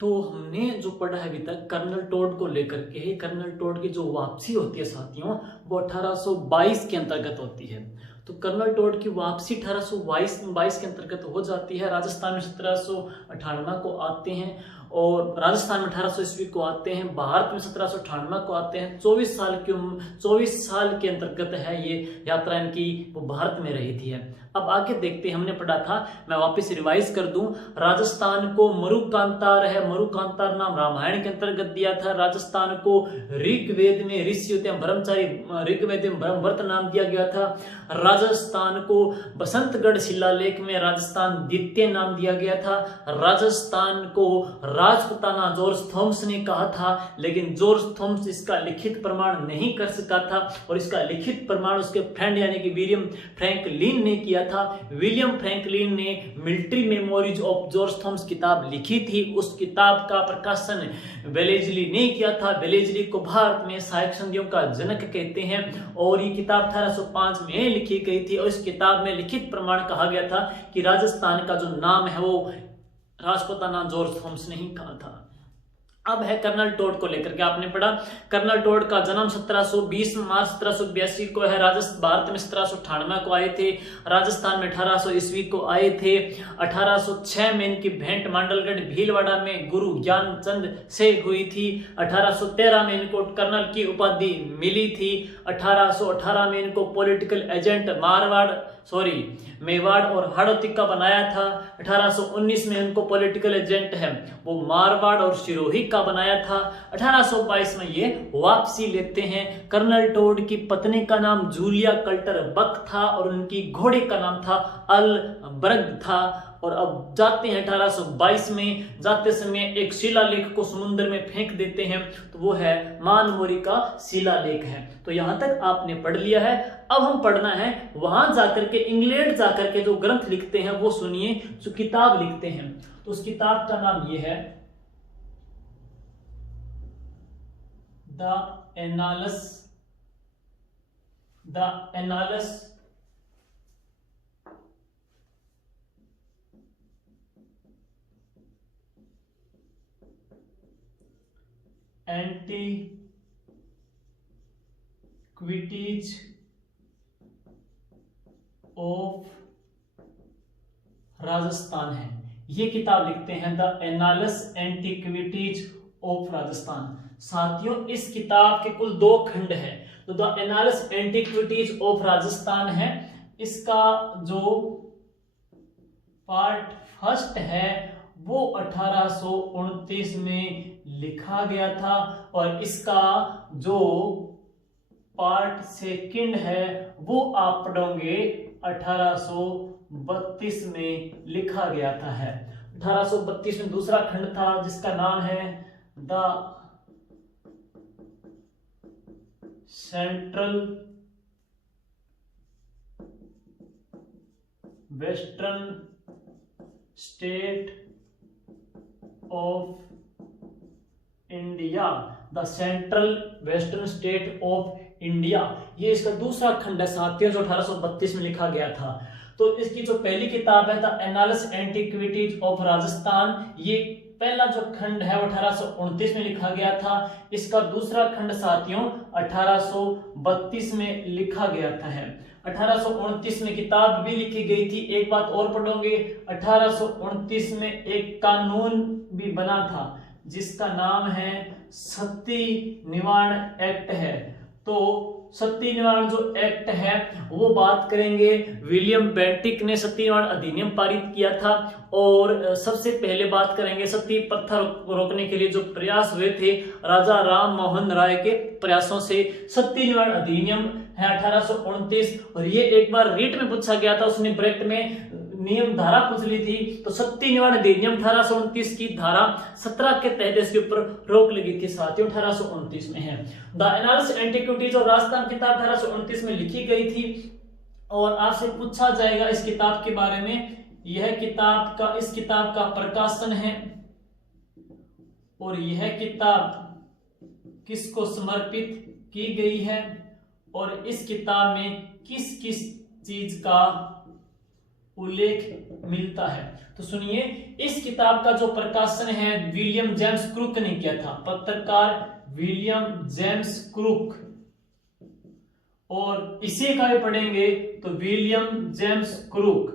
तो हमने जो पढ़ा है अभी तक कर्नल टोड को लेकर के ही, कर्नल टोड की जो वापसी होती है साथियों वो 1822 के अंतर्गत होती है। तो कर्नल टोड की वापसी 1822 के अंतर्गत हो जाती है। राजस्थान में 1798 को आते हैं और राजस्थान में 1800 ईस्वी को आते हैं, भारत में 1798 को आते हैं। 24 साल के अंतर्गत है ये यात्रा इनकी, वो भारत में रही थी। अब आगे देखते हैं, हमने पढ़ा था, मैं वापस रिवाइज कर दूं। राजस्थान को मरुकांतार है, मरुकांतार नाम रामायण के अंतर्गत दिया था। राजस्थान को ऋग्वेद में ऋषि होते हैं ब्रह्मचारी, ऋग्वेद में ब्रह्मवर्त नाम दिया गया था। राजस्थान को बसंतगढ़ शिलालेख में राजस्थान द्वितीय नाम दिया गया था। राजस्थान को राजपुताना जॉर्ज थॉमस ने कहा था, लेकिन जॉर्ज थॉमस इसका लिखित प्रमाण नहीं कर सका था और इसका लिखित प्रमाण उसके फ्रेंड यानी कि विलियम फ्रैंकलिन ने किया था। विलियम फ्रैंकलिन ने military memories of George Thomas किताब लिखी थी। उस किताब का प्रकाशन वेलेजली ने किया था। वेलेजली को भारत में सहायक संधियों का जनक कहते हैं और ये किताब 1805 में लिखी गई थी और इस किताब में लिखित प्रमाण कहा गया था कि राजस्थान का जो नाम है वो राजपुताना जॉर्ज थॉमस ने ही कहा था। अब है कर्नल टोड को लेकर के, आपने पढ़ा कर्नल टोड का जन्म 1720 मार्च 1782 को है। राजस्थान भारत में 1798 को आए थे, राजस्थान में 1800 ईस्वी को आए थे। 1806 में इनकी भेंट मांडलगढ़ भीलवाड़ा में गुरु ज्ञानचंद से हुई थी। 1813 में इनको कर्नल की उपाधि मिली थी। 1818 में इनको पॉलिटिकल एजेंट मेवाड़ और हाड़ौती का बनाया था। 1819 में इनको पॉलिटिकल एजेंट है वो मारवाड़ और सिरोही का बनाया था। 1822 में ये वापसी लेते हैं। कर्नल टोड की पत्नी का नाम जूलिया कल्टर बक था और उनकी घोड़े का नाम था अल बर्ग था। और अब जाते हैं 1822 में, जाते समय एक शिलालेख को समुद्र में फेंक देते हैं, तो वो है मानमोरी का शिलालेख है। तो यहां तक आपने पढ़ लिया है। अब हम पढ़ना है वहां जाकर के, इंग्लैंड जाकर के जो ग्रंथ लिखते हैं वो सुनिए, जो किताब लिखते हैं। तो उस किताब का नाम ये है द एनालस एंटीक्विटीज ऑफ राजस्थान है। ये किताब लिखते हैं द एनालस एंटीक्विटीज ऑफ राजस्थान। साथियों इस किताब के कुल 2 खंड है। तो द एनालस एंटीक्विटीज ऑफ राजस्थान है, इसका जो पार्ट फर्स्ट है वो 1829 में लिखा गया था और इसका जो पार्ट सेकंड है वो आप पढ़ोगे 1832 में लिखा गया था है। 1832 में दूसरा खंड था जिसका नाम है the central western state of India, the central western state of India, ये इसका दूसरा खंड है साथियों, जो 1832 में लिखा गया था। तो इसकी जो पहली किताब है the annals antiquities of Rajasthan, ये पहला जो खंड है वो 1829 में लिखा गया था। इसका दूसरा खंड साथियों 1832 में लिखा गया था है। 1829 में किताब भी लिखी गई थी। एक बात और पढ़ोगे, 1829 में एक कानून भी बना था जिसका नाम है सती निवारण एक्ट है। तो सती निवारण जो एक्ट है वो बात करेंगे, विलियम बेंटिक ने सती निवारण अधिनियम पारित किया था और सबसे पहले बात करेंगे सती प्रथा रोकने के लिए जो प्रयास हुए थे राजा राम मोहन राय के प्रयासों से। सती निवारण अधिनियम है 1829 और ये एक बार रीट में पूछा गया था, उसने ब्रैकेट में नियम धारा पूछ ली थी। तो सती निवारण अधिनियम 1829 की धारा 17 के तहत इसके ऊपर रोक लगी थी साथियों, 1829 में है। द एनालिस एंटीक्विटीज और राजस्थान किताब 1829 में लिखी गई थी और आपसे पूछा जाएगा इस किताब के बारे में। इस किताब का प्रकाशन है और यह किताब किसको समर्पित की गई है और इस किताब में किस किस चीज का उल्लेख मिलता है। तो सुनिए, इस किताब का जो प्रकाशन है विलियम जेम्स क्रुक ने किया था, पत्रकार विलियम जेम्स क्रुक, और इसी का भी पढ़ेंगे तो विलियम जेम्स क्रुक।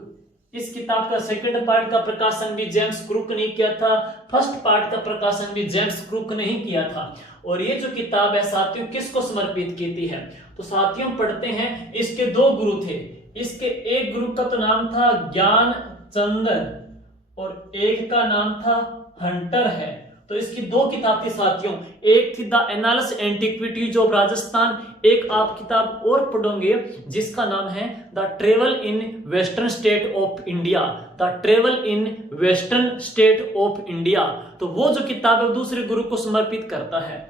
इस किताब का सेकंड पार्ट का प्रकाशन भी जेम्स क्रुक ने किया था, फर्स्ट पार्ट का प्रकाशन भी जेम्स क्रुक ने ही किया था। और ये जो किताब है साथियों किसको समर्पित की थी है, तो साथियों पढ़ते हैं इसके दो गुरु थे। इसके एक गुरु का तो नाम था ज्ञानचंद और एक का नाम था हंटर है। तो इसकी दो किताब थी साथियों, एक थी द एनालस एंटिक्विटीज ऑफ राजस्थान, एक आप किताब और पढ़ोगे जिसका नाम है the travel in western state of India, the travel in western state of India. तो वो जो किताब है वो दूसरे गुरु को समर्पित करता है।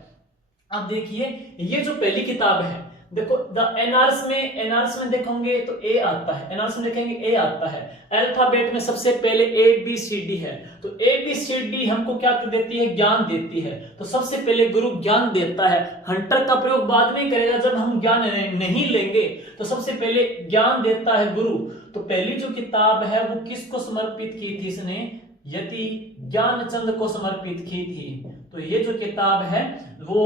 अब देखिए ये जो पहली किताब है, देखो द एनआरएस में देखोगे तो ए आता है, एनआरएस में देखेंगे ए आता है। अल्फाबेट में सबसे पहले ABCD है, तो ABCD हमको क्या देती है, ज्ञान देती है। तो सबसे पहले गुरु ज्ञान देता है, हंटर का प्रयोग बाद में करेगा जब हम ज्ञान नहीं लेंगे। तो सबसे पहले ज्ञान देता है गुरु। तो पहली जो किताब है वो किसको समर्पित की थी इसने, यति ज्ञानचंद को समर्पित की थी। तो ये जो किताब है वो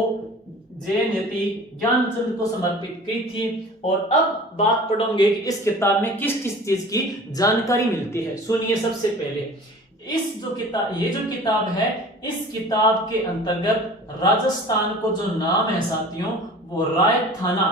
जैन यति ज्ञानचंद को समर्पित की थी। और अब बात पढ़ोगे कि इस किताब में किस किस चीज की जानकारी मिलती है। सुनिए, सबसे पहले ये जो किताब है, इस किताब के अंतर्गत राजस्थान को जो नाम है साथियों वो रायथाना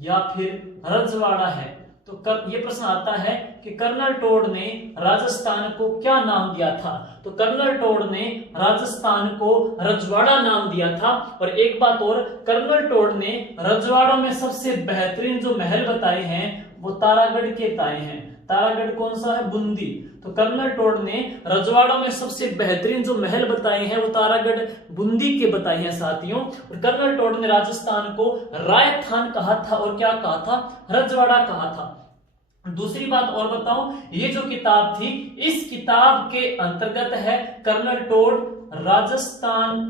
या फिर रजवाड़ा है। तो ये प्रश्न आता है कि कर्नल टोड ने राजस्थान को क्या नाम दिया था, तो कर्नल टोड ने राजस्थान को रजवाड़ा नाम दिया था। और एक बात और, कर्नल टोड ने रजवाड़ों में सबसे बेहतरीन जो महल बताए हैं वो तारागढ़ के बताए हैं। तारागढ़ कौन सा है, बूंदी। तो कर्नल टोड ने रजवाड़ों में सबसे बेहतरीन जो महल बताए हैं वो तारागढ़ बूंदी के बताए हैं साथियों। और कर्नल टोड ने राजस्थान को रायथान कहा था और क्या कहा था, रजवाड़ा कहा था। दूसरी बात और बताऊं, ये जो किताब थी इस किताब के अंतर्गत है कर्नल टोड राजस्थान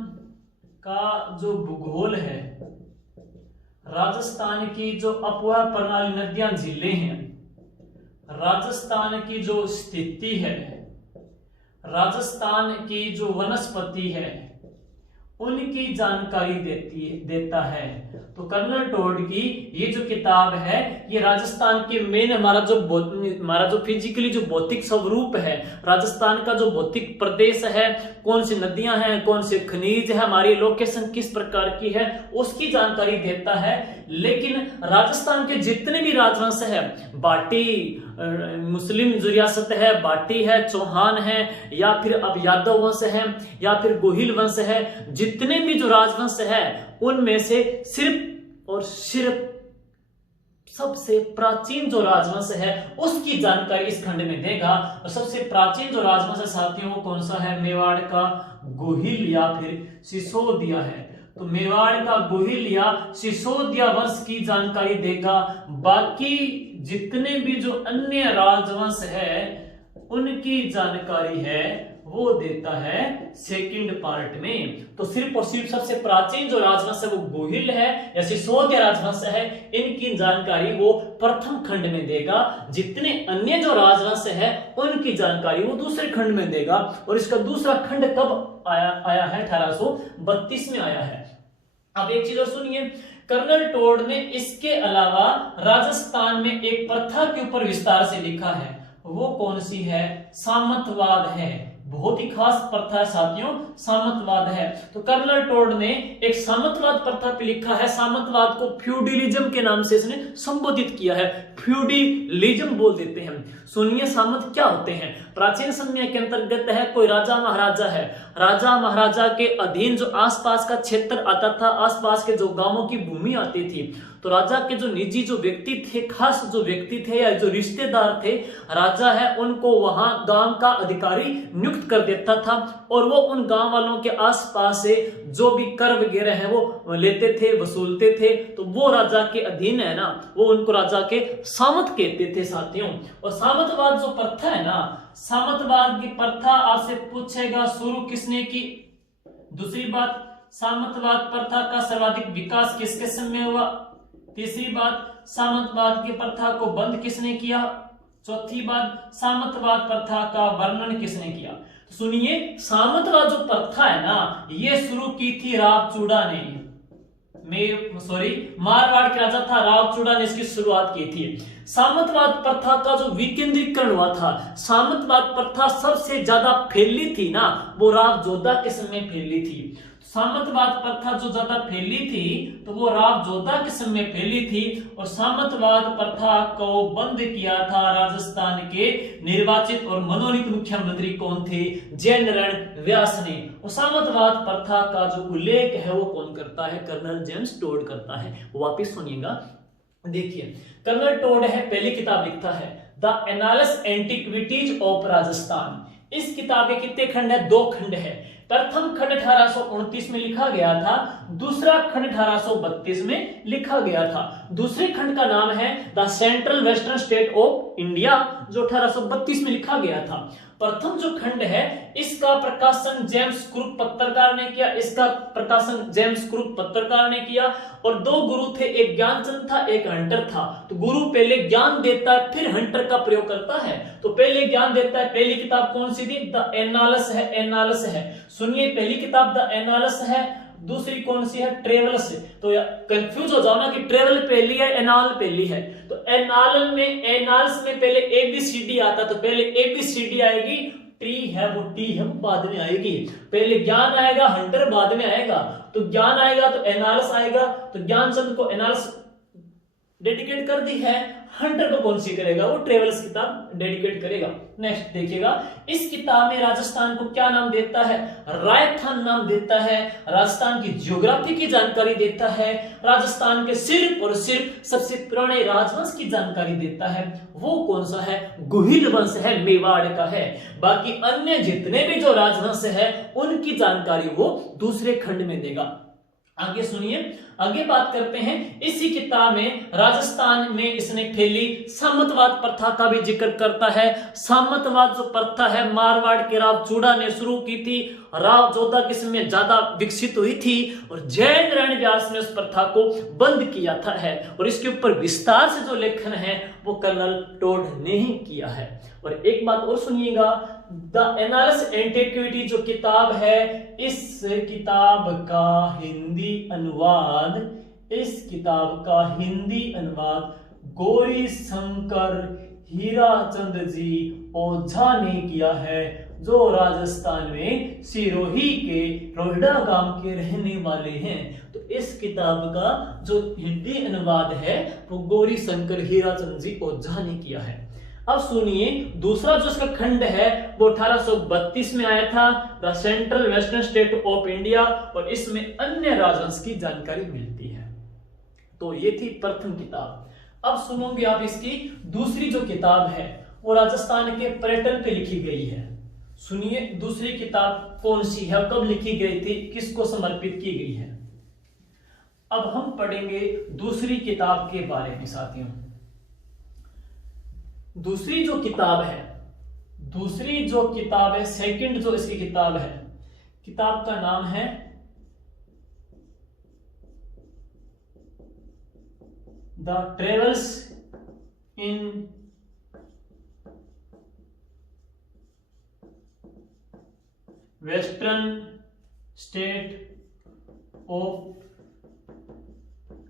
का जो भूगोल है, राजस्थान की जो अपवाह प्रणाली नदियां झीलें हैं, राजस्थान की जो स्थिति है, राजस्थान की जो वनस्पति है उनकी जानकारी देता है। तो कर्नल टोड की ये जो किताब है ये राजस्थान के मेन हमारा जो फिजिकली जो भौतिक स्वरूप है, राजस्थान का जो भौतिक प्रदेश है, कौन सी नदियां हैं, कौन से खनिज है, हमारी लोकेशन किस प्रकार की है उसकी जानकारी देता है। लेकिन राजस्थान के जितने भी राजवंश है, बाटी मुस्लिम जो रियासत है, बाटी है, चौहान है, या फिर अब यादव वंश है, या फिर गोहिल वंश है, जितने भी जो राजवंश है उनमें से सिर्फ और सिर्फ सबसे प्राचीन जो राजवंश है उसकी जानकारी इस खंड में देगा। और सबसे प्राचीन जो राजवंश है साथियों वो कौन सा है, मेवाड़ का गोहिल या फिर सिसोदिया है। तो मेवाड़ का गोहिल या सिसोदिया वंश की जानकारी देगा। बाकी जितने भी जो अन्य राजवंश है उनकी जानकारी है वो देता है सेकंड पार्ट में। तो सिर्फ और सिर्फ सबसे प्राचीन जो राजवंश है वो गोहिल है या सिसोदिया राजवंश है, इनकी जानकारी वो प्रथम खंड में देगा। जितने अन्य जो राजवंश है उनकी जानकारी वो दूसरे खंड में देगा। और इसका दूसरा खंड कब आया है, 1832 में आया है। अब एक चीज और सुनिए, कर्नल टोड ने इसके अलावा राजस्थान में एक प्रथा के ऊपर विस्तार से लिखा है, वो कौन सी है, सामंतवाद है। बहुत ही खास प्रथा है साथियों, सामंतवाद है। तो कर्नल टोड ने एक सामंतवाद प्रथा पे लिखा है। सामंतवाद को फ्यूडलिज्म के नाम से इसने संबोधित किया है, फ्यूडलिज्म बोल देते हैं। सुनिए सामंत क्या होते हैं। प्राचीन समय के अंतर्गत है कोई राजा महाराजा है, राजा महाराजा के अधीन जो आसपास का क्षेत्र आता था, आसपास के जो गांवों की भूमि आती थी, तो राजा के जो निजी जो व्यक्ति थे, खास जो व्यक्ति थे या जो रिश्तेदार थे, राजा है उनको वहां गांव का अधिकारी नियुक्त कर देता था। और वो उन गांव वालों के आसपास से जो भी कर वगैरह है वो लेते थे, वसूलते थे। तो वो राजा के अधीन है ना, वो उनको राजा के सामंत कहते थे साथियों। और सामंतवाद जो प्रथा है ना, सामंतवाद की प्रथा आपसे पूछेगा शुरू किसने की। दूसरी बात, सामंतवाद प्रथा का सर्वाधिक विकास किसके समय हुआ। तीसरी बात, सामंतवाद की प्रथा को बंद किसने किया। चौथी बात, सामंतवाद प्रथा का वर्णन किसने किया? तो सुनिए, सामंतवाद जो प्रथा है ना, ये शुरू की थी रावचूड़ा ने, मारवाड़ के राजा था रावचूड़ा ने इसकी शुरुआत की थी। सामंतवाद प्रथा का जो विकेंद्रीकरण हुआ था, सामंतवाद प्रथा सबसे ज्यादा फैली थी ना, वो राव जोधा के समय फैली थी। सामंतवाद प्रथा जो ज्यादा फैली थी तो वो राव जोधा के समय फैली थी, और सामंतवाद प्रथा को बंद किया था राजस्थान के निर्वाचित और मनोनीत मुख्यमंत्री कौन थे? जयनारायण व्यास ने। और सामंतवाद प्रथा का जो उल्लेख है वो कौन करता है? कर्नल जेम्स टोड करता है। वापिस सुनिएगा, देखिए कर्नल टोड है, पहली किताब लिखता है द एनालस एंटिक्विटीज ऑफ राजस्थान। इस किताब के कितने खंड है? 2 खंड है। प्रथम खंड 1829 में लिखा गया था, दूसरा खंड 1832 में लिखा गया था। दूसरे खंड का नाम है the central western state of India, जो 1832 में लिखा गया था। प्रथम जो खंड है इसका प्रकाशन जेम्स क्रुप पत्रकार ने किया, इसका प्रकाशन जेम्स क्रुप पत्रकार ने किया। और 2 गुरु थे, एक ज्ञानचंद था, एक हंटर था। तो गुरु पहले ज्ञान देता है, फिर हंटर का प्रयोग करता है। तो पहले ज्ञान देता है। पहली किताब कौन सी थी? द एनालस है, एनालस है। सुनिए, पहली किताब द एनालस है, दूसरी कौन सी है? ट्रेवल्स। तो कंफ्यूज हो जाओ ना कि ट्रेवल पहली है, एनाल पहली है। तो एनाल में, एनाल्स में पहले एबीसीडी आता, तो पहले एबीसीडी आएगी, टी है वो टी है वो बाद में आएगी। पहले ज्ञान आएगा, हंटर बाद में आएगा। तो ज्ञान आएगा तो एनालस आएगा। तो ज्ञानचंद को एनालस डेडिकेट कर दी है, हंटर को कौन सी करेगा? वो ट्रेवल्स किताब डेडिकेट करेगा। नेक्स्ट देखिएगा, इस किताब में राजस्थान को क्या नाम देता है? रायथान नाम देता है। राजस्थान की ज्योग्राफी की जानकारी देता है। राजस्थान के सिर्फ और सिर्फ सबसे पुराने राजवंश की जानकारी देता है। वो कौन सा है? गुहिल वंश है, मेवाड़ का है। बाकी अन्य जितने भी जो राजवंश है उनकी जानकारी वो दूसरे खंड में देगा। आगे सुनिए, आगे बात करते हैं। इसी किताब में राजस्थान में इसने फैली सामंतवाद प्रथा का भी जिक्र करता है। सामंतवाद जो प्रथा है मारवाड़ के रावचूड़ा ने शुरू की थी, राव जोधा के समय ज्यादा विकसित हुई थी, और जयनारायण व्यास ने उस प्रथा को बंद किया था है। और इसके ऊपर विस्तार से जो लेखन है वो कर्नल टोड ने ही किया है। और एक बात और सुनिएगा, द एनालस एंटिक्विटी जो किताब है, इस किताब का हिंदी अनुवाद, इस किताब का हिंदी अनुवाद गौरी शंकर हीराचंद जी ओझा ने किया है, जो राजस्थान में सिरोही के रोहिड़ा गांव के रहने वाले हैं। तो इस किताब का जो हिंदी अनुवाद है वो गौरी शंकर हीराचंद जी ओझा ने किया है। अब सुनिए, दूसरा जो इसका खंड है वो 1832 में आया था, the central western state of India, और इसमें अन्य राजवंश की जानकारी मिलती है। तो ये थी प्रथम किताब। अब सुनोगे आप इसकी दूसरी जो किताब है वो राजस्थान के पर्यटन पे लिखी गई है। सुनिए, दूसरी किताब कौन सी है, कब लिखी गई थी, किसको समर्पित की गई है। अब हम पढ़ेंगे दूसरी किताब के बारे में साथियों। दूसरी जो किताब है, सेकंड जो इसकी किताब है, किताब का नाम है the travels in western state of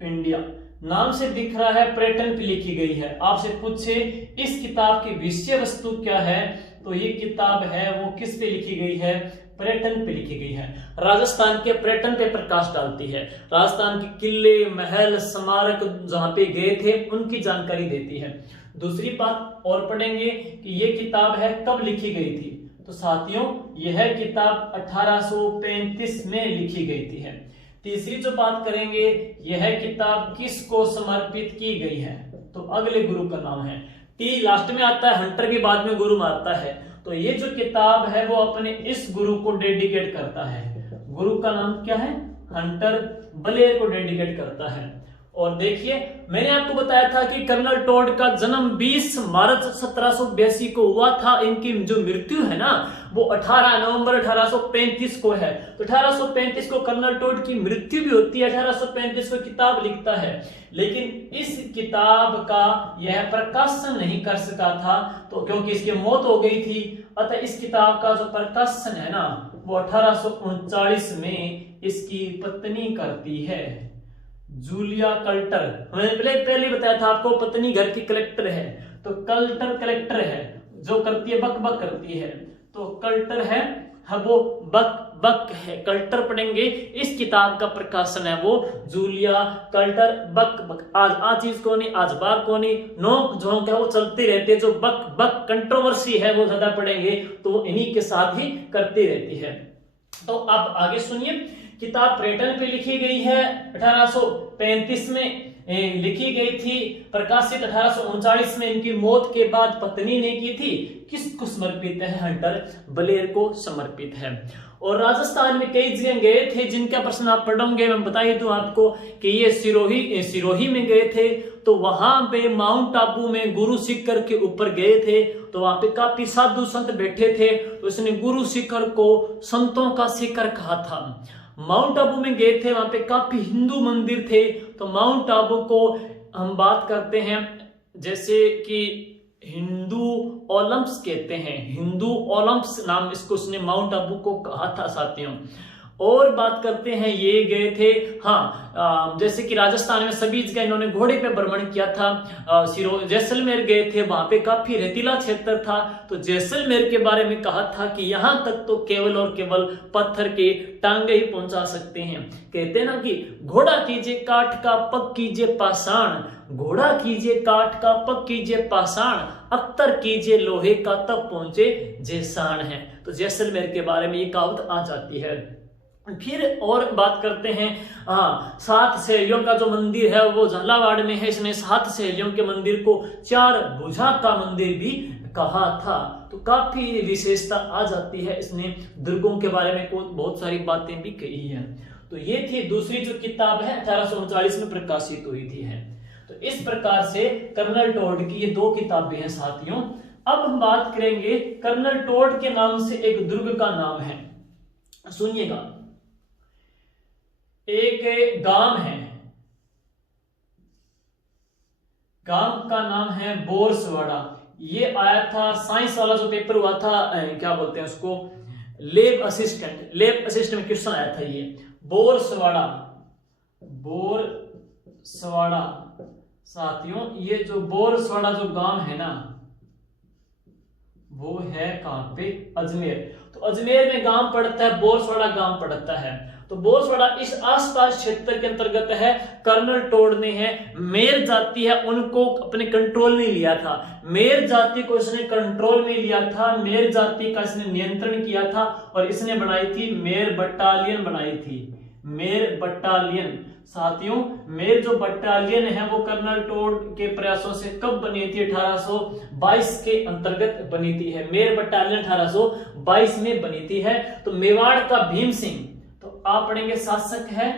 India. नाम से दिख रहा है पर्यटन पे लिखी गई है। आपसे पूछे इस किताब की विषय वस्तु क्या है, तो ये किताब है वो किस पे लिखी गई है? पर्यटन पे लिखी गई है। राजस्थान के पर्यटन पे प्रकाश डालती है। राजस्थान के किले, महल, स्मारक जहां पे गए थे उनकी जानकारी देती है। दूसरी बात और पढ़ेंगे कि ये किताब है कब लिखी गई थी, तो साथियों यह किताब 1835 में लिखी गई थी है। तीसरी जो बात करेंगे, यह किताब किसको समर्पित की गई है, तो अगले गुरु का नाम है। टी लास्ट में आता है, हंटर के बाद में गुरु मारता है। तो ये जो किताब है वो अपने इस गुरु को डेडिकेट करता है। गुरु का नाम क्या है? हंटर बलेर को डेडिकेट करता है। और देखिए, मैंने आपको बताया था कि कर्नल टोड का जन्म 20 मार्च 1782 को हुआ था। इनकी जो मृत्यु है ना वो 18 नवंबर 1835 को है। तो 1835 को कर्नल टोड की मृत्यु भी होती है। 1835 को किताब लिखता है, लेकिन इस किताब का यह प्रकाशन नहीं कर सका था, तो क्योंकि इसकी मौत हो गई थी। अतः इस किताब का जो प्रकाशन है ना, वो 1839 में इसकी पत्नी करती है, जूलिया कल्टर। मैंने पहले बताया था आपको, पत्नी घर की कलेक्टर है, तो कल्टर कलेक्टर है, जो करती है बक बक करती है, तो कल्टर है, वो बक बक है, कल्टर पढ़ेंगे। इस किताब का प्रकाशन है वो जूलिया कल्टर बक बक। आज चीज को नहीं, आज बात को नहीं, नोक झोंक है वो चलते रहते, जो बक बक कंट्रोवर्सी है वो ज्यादा पढ़ेंगे, तो इन्हीं के साथ ही करती रहती है। तो अब आगे सुनिए, किताब ब्रिटेन पे लिखी गई है, 1835 में लिखी गई थी, प्रकाशित 1839 में इनकी मौत के बाद पत्नी ने की थी। किसको समर्पित है? हंटर ब्लेयर को समर्पित है। और राजस्थान में कई जगह गए थे, जिनका प्रश्न आप पढ़ोगे, मैं बता ही दूं आपको कि ये सिरोही में गए थे, तो वहां पे माउंट आबू में गुरु शिखर के ऊपर गए थे, तो वहां पे काफी साधु संत बैठे थे, तो इसने गुरु शिखर को संतों का शिखर कहा था। माउंट आबू में गए थे, वहां पे काफी हिंदू मंदिर थे, तो माउंट आबू को हम बात करते हैं जैसे कि हिंदू ओलंप्स कहते हैं, हिंदू ओलंप्स नाम इसको उसने माउंट आबू को कहा था साथियों। और बात करते हैं, ये गए थे, हाँ जैसे कि राजस्थान में सभी जगह इन्होंने घोड़े पे भ्रमण किया था। जैसलमेर गए थे, वहां पे काफी रेतीला क्षेत्र था, तो जैसलमेर के बारे में कहा था कि यहां तक तो केवल और केवल पत्थर के टांगे ही पहुंचा सकते हैं। कहते हैं ना कि घोड़ा कीजिए काठ का, पग कीजिए पाषाण, घोड़ा कीजिए काठ का, पग कीजिए पाषाण, अख्तर कीजिए लोहे का, तब पहुंचे जैसान है। तो जैसलमेर के बारे में ये कहावत आ जाती है। फिर और बात करते हैं, हाँ 7 सहेलियों का जो मंदिर है वो झालावाड़ में है। इसने 7 सहेलियों के मंदिर को 4 भुजा का मंदिर भी कहा था, तो काफी विशेषता आ जाती है। इसने दुर्गों के बारे में बहुत सारी बातें भी कही है। तो ये थी दूसरी जो किताब है, 1839 में प्रकाशित हुई थी है। तो इस प्रकार से कर्नल टोड की ये 2 किताबें हैं साथियों। अब हम बात करेंगे कर्नल टोड के नाम से एक दुर्ग का नाम है, सुनिएगा। एक गांव है, गांव का नाम है बोरसवाड़ा। ये आया था साइंस वाला जो पेपर हुआ था, क्या बोलते हैं उसको, लैब असिस्टेंट में क्वेश्चन आया था। ये बोरसवाड़ा साथियों, ये जो बोरसवाड़ा जो गांव है ना, वो है कहां पे? अजमेर। तो अजमेर में गांव पड़ता है, बोरसवाड़ा गांव पड़ता है। तो बोरसवाड़ा इस आसपास क्षेत्र के अंतर्गत है। कर्नल टोड ने है, मेर जाति है, उनको अपने कंट्रोल में लिया था। मेर जाति को इसने कंट्रोल में लिया था, मेर जाति का इसने नियंत्रण किया था, और इसने बनाई थी मेर बटालियन बनाई थी, मेर बटालियन। साथियों, मेर जो बटालियन है वो कर्नल टोड के प्रयासों से कब बनी थी? 1822 के अंतर्गत बनी थी है। मेर बटालियन 1822 में बनी थी है। तो मेवाड़ का भीम सिंह, तो आप पढ़ेंगे शासक है,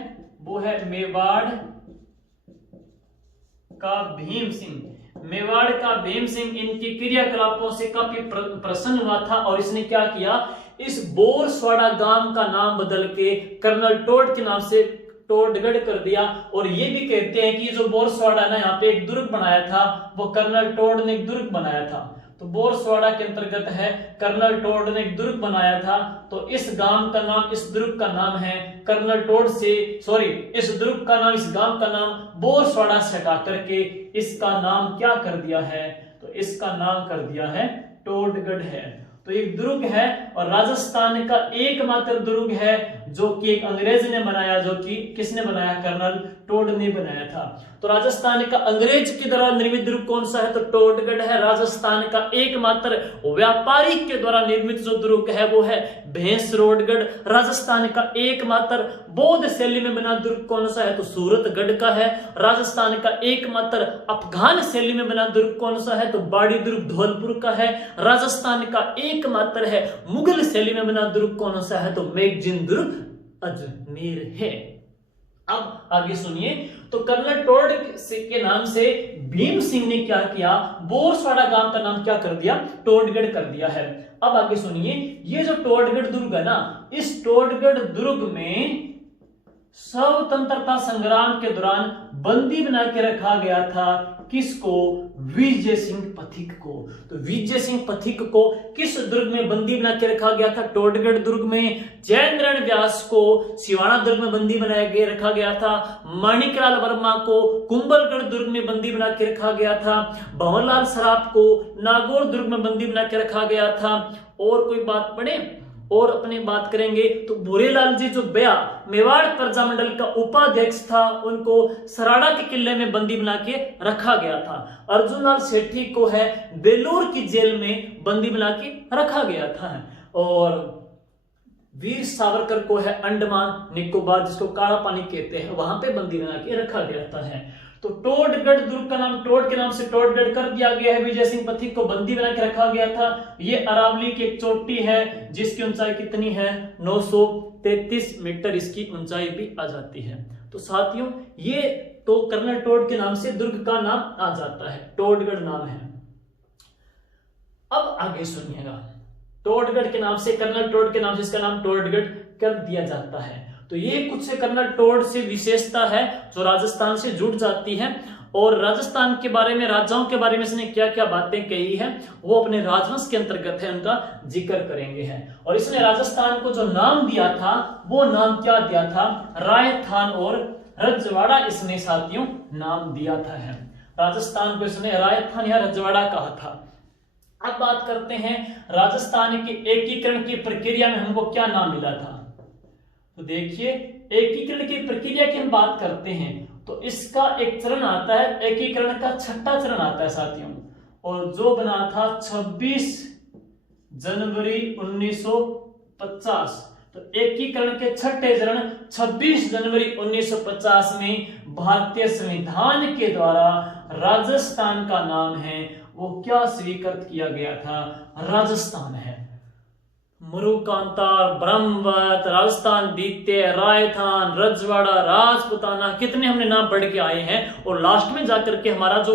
वो है मेवाड़ का भीम सिंह। मेवाड़ का भीम सिंह इनकी क्रियाकलापों से काफी प्रसन्न हुआ था, और इसने क्या किया, इस बोरसवाड़ा गांव का नाम बदल के कर्नल टोड के नाम से टोडगढ़ कर दिया। और ये भी कहते हैं कि जो बोरसवाड़ा ना, यहाँ पे एक दुर्ग बनाया था, वो कर्नल टोड ने एक दुर्ग बनाया था। तो बोरसवाड़ा के अंतर्गत है, कर्नल टोड ने एक दुर्ग बनाया था। तो इस गांव का नाम, इस दुर्ग का नाम है कर्नल टोड से, सॉरी, इस दुर्ग का नाम, इस गांव का नाम बोरसवाड़ा से हटा करके इसका नाम क्या कर दिया है? तो इसका नाम कर दिया है टोडगढ़ है। तो एक दुर्ग है, और राजस्थान का एकमात्र दुर्ग है जो कि एक अंग्रेज ने बनाया, जो कि किसने बनाया? कर्नल टोड ने बनाया था। तो राजस्थान का अंग्रेज के द्वारा निर्मित दुर्ग कौन सा है? तो टोडगढ़ है। राजस्थान का एकमात्र व्यापारी के द्वारा निर्मित जो दुर्ग है वो है भैंसरोडगढ़। राजस्थान का एकमात्र बौद्ध शैली में बना दुर्ग कौन सा है? तो सूरतगढ़ का है। राजस्थान का एकमात्र अफगान शैली में बना दुर्ग कौन सा है? तो बाड़ी दुर्ग धौलपुर का है। राजस्थान का एकमात्र है मुगल शैली में बना दुर्ग कौन सा है? तो मैगजीन दुर्ग अजमेर है। अब आगे सुनिए, तो कर्नल टोड के नाम से भीम सिंह ने क्या किया? बोरसवाड़ा गांव का नाम क्या कर दिया? टोडगढ़ कर दिया है। अब आगे सुनिए, ये जो टोडगढ़ दुर्ग है ना, इस टोडगढ़ दुर्ग में स्वतंत्रता संग्राम के दौरान बंदी बना के रखा गया था। किसको? विजय सिंह पथिक को। तो विजय सिंह पथिक को किस दुर्ग में बंदी बना के रखा गया था? टोडगढ़ दुर्ग में। जयेंद्र व्यास को सिवाना दुर्ग में बंदी बनाया गया रखा गया था। माणिकलाल वर्मा को कुंभलगढ़ दुर्ग में बंदी बना के रखा गया था। भंवरलाल सराफ को नागौर दुर्ग में बंदी बना के रखा गया था। और कोई बात पढ़े और अपने बात करेंगे तो भूरेलाल जी जो बया मेवाड़ प्रजामंडल का उपाध्यक्ष था, उनको सराड़ा के किले में बंदी बना के रखा गया था। अर्जुनलाल सेठी को है बेलूर की जेल में बंदी बना के रखा गया था। और वीर सावरकर को है अंडमान निकोबार, जिसको काला पानी कहते हैं, वहां पे बंदी बना के रखा गया था। तो टोडगढ़ दुर्ग का नाम टोड के नाम से टोडगढ़ कर दिया गया है। विजय सिंह पथिक को बंदी बना के रखा गया था। ये अरावली की एक चोटी है जिसकी ऊंचाई कितनी है? 933 मीटर इसकी ऊंचाई भी आ जाती है। तो साथियों, ये तो कर्नल टोड के नाम से दुर्ग का नाम आ जाता है, टोडगढ़ नाम है। अब आगे सुनिएगा, टोडगढ़ के नाम से, कर्नल टोड के नाम से इसका नाम टोडगढ़ कर दिया जाता है। तो ये कुछ से कर्नल टोड से विशेषता है जो राजस्थान से जुड़ जाती है। और राजस्थान के बारे में, राजाओं के बारे में इसने क्या क्या बातें कही है वो अपने राजवंश के अंतर्गत है, उनका जिक्र करेंगे हैं। और इसने राजस्थान को जो नाम दिया था वो नाम क्या दिया था? रायथान और रजवाड़ा इसने साथियों नाम दिया था। है राजस्थान को इसने रायथान या रजवाड़ा कहा था। अब बात करते हैं राजस्थान के एकीकरण की प्रक्रिया में हमको क्या नाम मिला था। तो देखिए, एकीकरण की प्रक्रिया की हम बात करते हैं तो इसका एक चरण आता है, एकीकरण का छठा चरण आता है साथियों, और जो बना था 26 जनवरी 1950। तो एकीकरण के छठे चरण 26 जनवरी 1950 में भारतीय संविधान के द्वारा राजस्थान का नाम है वो क्या स्वीकृत किया गया था? राजस्थान है। मरुकांतार, ब्रह्मवत, राजस्थान द्वितीय, रायथान, रजवाड़ा, राजपुताना, कितने हमने नाम पढ़ के आए हैं। और लास्ट में जाकर के हमारा जो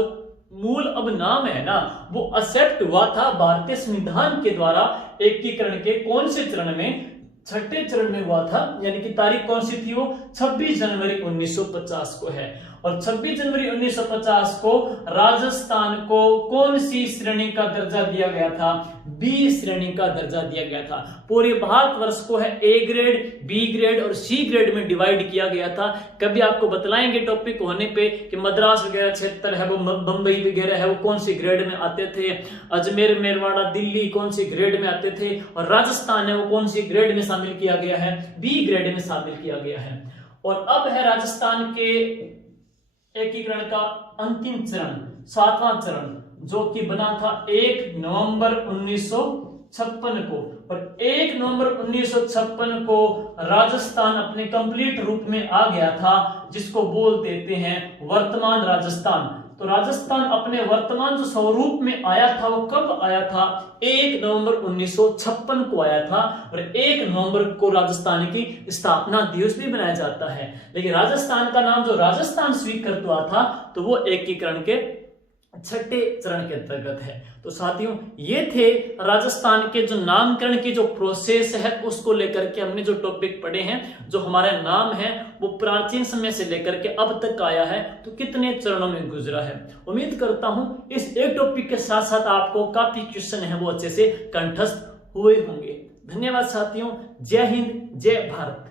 मूल अब नाम है ना वो एक्सेप्ट हुआ था भारतीय संविधान के द्वारा। एकीकरण के कौन से चरण में? छठे चरण में हुआ था। यानी कि तारीख कौन सी थी? वो 26 जनवरी 1950 को है। और 26 जनवरी 1950 को राजस्थान को कौन सी श्रेणी का दर्जा दिया गया था? बी श्रेणी का दर्जा दिया गया था। पूरे भारतवर्ष को है ए ग्रेड, बी ग्रेड और सी ग्रेड में डिवाइड किया गया था। कभी आपको बतलाएंगे टॉपिक होने पे कि मद्रास वगैरह क्षेत्र है वो, बंबई वगैरह है वो कौन सी ग्रेड में आते थे, अजमेर, मेरवाड़ा, दिल्ली कौन सी ग्रेड में आते थे, और राजस्थान है वो कौन सी ग्रेड में शामिल किया गया है? बी ग्रेड में शामिल किया गया है। और अब है राजस्थान के एकीकरण का अंतिम चरण, सातवां चरण, जो कि बना था 1 नवंबर 1956 को। और 1 नवंबर 1956 को राजस्थान अपने कंप्लीट रूप में आ गया था, जिसको बोल देते हैं वर्तमान राजस्थान। तो राजस्थान अपने वर्तमान जो स्वरूप में आया था वो कब आया था? 1 नवंबर 1956 को आया था। और 1 नवंबर को राजस्थान की स्थापना दिवस भी मनाया जाता है। लेकिन राजस्थान का नाम जो राजस्थान स्वीकृत हुआ था तो वो एकीकरण के छठे चरण के अंतर्गत है। तो साथियों, ये थे राजस्थान के जो नामकरण की जो प्रोसेस है उसको लेकर के हमने जो टॉपिक पढ़े हैं। जो हमारा नाम है वो प्राचीन समय से लेकर के अब तक आया है तो कितने चरणों में गुजरा है। उम्मीद करता हूं इस एक टॉपिक के साथ साथ आपको काफी क्वेश्चन है वो अच्छे से कंठस्थ हुए होंगे। धन्यवाद साथियों। जय हिंद, जय भारत।